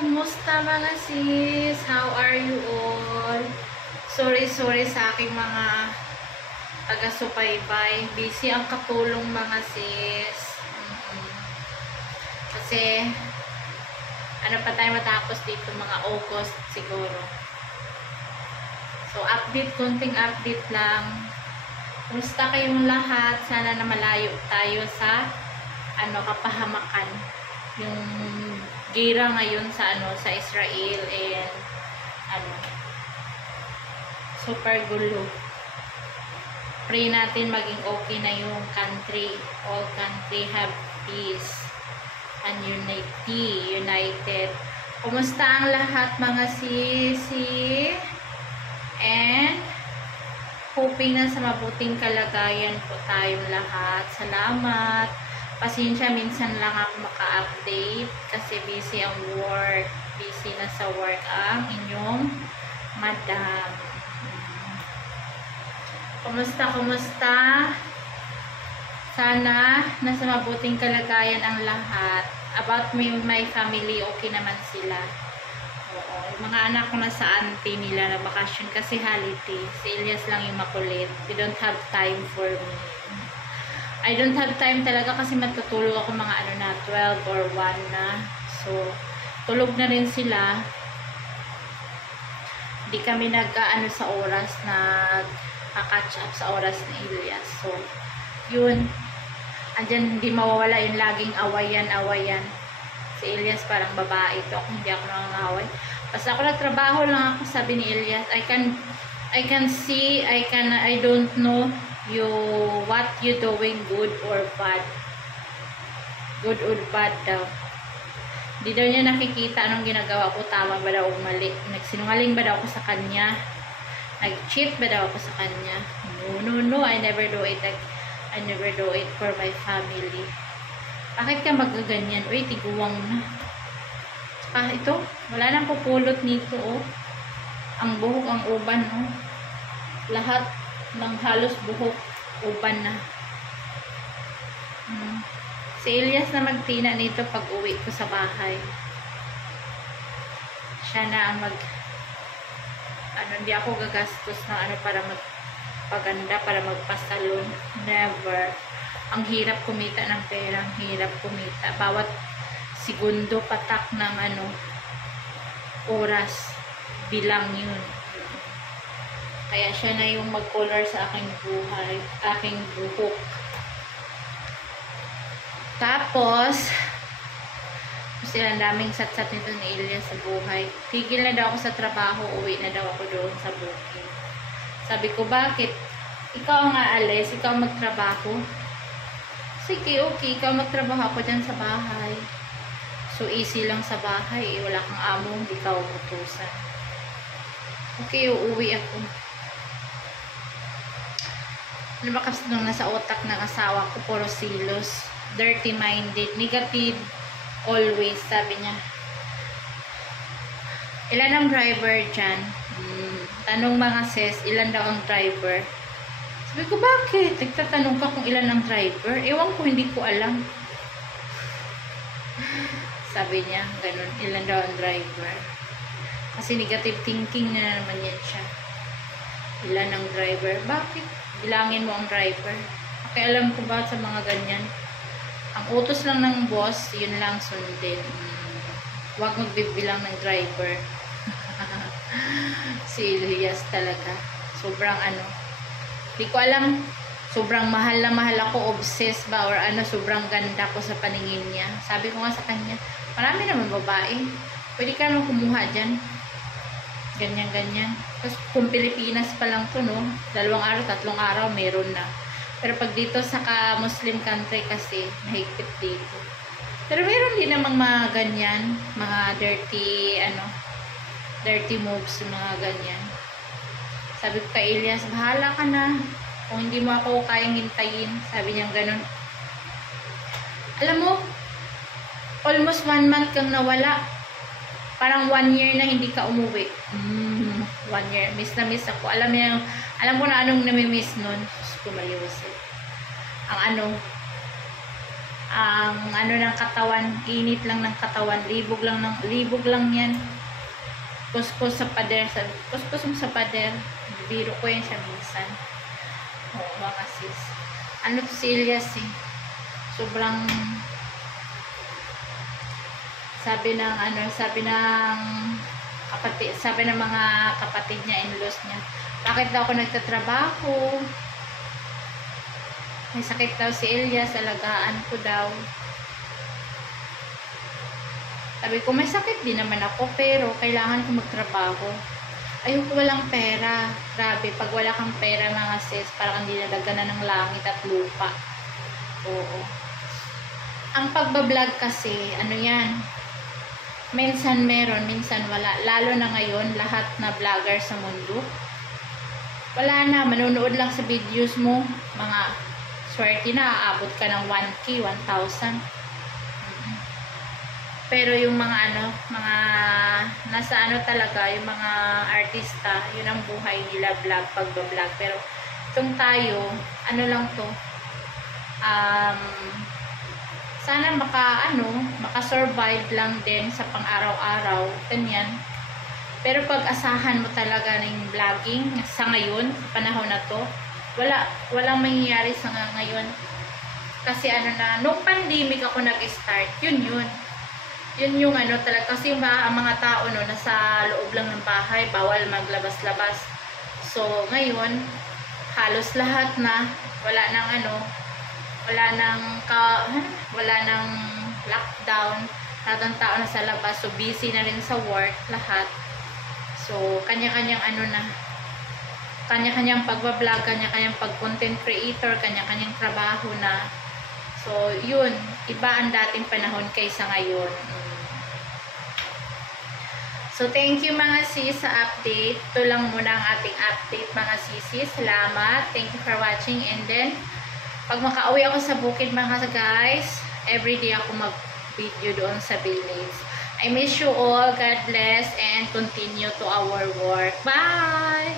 Kumusta mga sis? How are you all? Sorry sa aking mga taga-subaybay. Busy ang katulong mga sis. Kasi ano pa tayo matapos dito, mga August siguro. So konting update lang. Kumusta kayong lahat? Sana na malayo tayo sa kapahamakan. Yung gira ngayon sa sa Israel and super gulo. Pray natin maging okay na yung country. All country have peace and united. Kumusta ang lahat mga sisi? And hoping na sa mabuting kalagayan po tayong lahat. Salamat. Pasensya, minsan lang ako maka-update kasi busy ang work. Busy na sa work ang inyong madam. Kumusta? Sana nasa mabuting kalagayan ang lahat. About my family, okay naman sila. Oo. Yung mga anak ko nasa auntie nila na bakasyon kasi holiday. Si Elias lang yung makulit. They don't have time for me. I don't have time talaga kasi matutulog ako mga 12 or 1 na. So, tulog na rin sila. Hindi kami sa oras catch up sa oras ni Elias. So, yun. Andyan hindi mawawala yung laging awayan. Si Elias parang babae ito. Ako hindi ako nangangaway. Basta ako nagtrabaho lang ako, sabi ni Elias. I don't know what you doing good or bad daw. Hindi daw niya nakikita anong ginagawa ko, tama ba daw o mali, nagsinungaling ba daw ako sa kanya, nag-cheat ba daw ako sa kanya. No, I never do it for my family. Bakit ka magaganyan? Uy, tiguwang na. Ito, wala nang pupulot nito, oh. Ang buhok, ang uban, oh. Lahat ng halos buhok, uban na. Si Elias na magtina nito pag uwi ko sa bahay. Siya na ang hindi ako gagastos ng para magpaganda, para magpasalon. Never. Ang hirap kumita ng pera, ang hirap kumita. Bawat segundo patak ng oras, bilang yun. Kaya siya na yung mag-color sa aking buhay, aking buhok. Tapos, ang daming satsat nito ni Elias sa buhay. Tigil na daw ako sa trabaho, uwi na daw ako doon sa booking. Sabi ko, bakit? Ikaw nga alis, ikaw magtrabaho. Sige, okay, ikaw magtrabaho ako dyan sa bahay. So, easy lang sa bahay. Wala kang amo, hindi ka umutusan. Okay, uuwi ako. Ano ba kasi nung nasa utak ng asawa ko, puro silos, dirty-minded, negative, always, sabi niya. Ilan ang driver dyan? Tanong mga sis, ilan daw ang driver? Sabi ko, bakit? Nagtatanong ka kung ilan ang driver? Ewan ko, hindi ko alam. Sabi niya, ganun, ilan daw ang driver? Kasi negative thinking na naman yan siya. Ilan ang driver? Bakit? Bilangin mo ang driver. Okay, alam ko ba sa mga ganyan? Ang utos lang ng boss, yun lang sundin. Huwag magbibilang ng driver. Si Elias talaga. Sobrang Hindi ko alam. Sobrang mahal na mahal ako. Obsessed ba? Or sobrang ganda ko sa paningin niya. Sabi ko nga sa kanya, marami naman babae. Pwede ka naman kumuha dyan. Ganyan. Tapos kung Pilipinas pa lang to, no? 2 araw, 3 araw, meron na. Pero pag dito sa Muslim country kasi, mahigpit dito. Pero meron din namang mga ganyan, mga dirty moves, mga ganyan. Sabi ko kay Elias, bahala ka na. Kung hindi mo ako kayang hintayin, sabi niya ganun. Alam mo, almost 1 month kang nawala. Parang 1 year na hindi ka umuwi. 1 year. Miss na miss ako. Alam ko na anong namimiss nun. Kumayusip. Ang ang ano ng katawan, init lang ng katawan, libog lang yan. Kuskus sa pader, kuskus mo sa pader. Biro ko yan siya minsan. Oo, mga sis. Ano to si Elias eh. Sobrang sabi ng mga kapatid niya, in-laws niya, bakit daw ako nagtatrabaho? May sakit daw si Elias, alagaan ko daw. Sabi ko, may sakit din naman ako, pero kailangan ko magtrabaho. Ayoko walang pera. Grabe, pag wala kang pera, mga sis, parang hindi nalagana ng langit at lupa. Oo. Ang pagbablog kasi, ano yan, minsan meron, minsan wala. Lalo na ngayon, lahat na vlogger sa mundo. Wala na, manonood lang sa videos mo. Mga swerte na, aabot ka ng 1K, 1,000. Pero yung mga mga nasa talaga, yung mga artista, yun ang buhay nila, pagbablog. Pero itong tayo, lang to, sana maka-survive lang din sa pang-araw-araw, ganyan. Pero pag asahan mo talaga ng vlogging sa ngayon, panahon na to, walang mangyayari sa ngayon. Kasi nung pandemic ako nag-start, yun yung talaga, kasi ang mga tao nasa loob lang ng bahay, bawal maglabas-labas. So ngayon halos lahat na wala nang lockdown, lahat ng tao nasa labas, so busy na rin sa work lahat. So kanya-kanyang kanya-kanyang pagbablog, kanya-kanyang pag-content creator, kanya-kanyang trabaho na. So yun, iba ang dating panahon kaysa ngayon. So, thank you mga sis sa update. Ito lang muna ang ating update mga sisis. Salamat. Thank you for watching. And then, pag makauwi ako sa bukid mga guys, everyday ako mag-video doon sa village. I miss you all. God bless and continue to our work. Bye!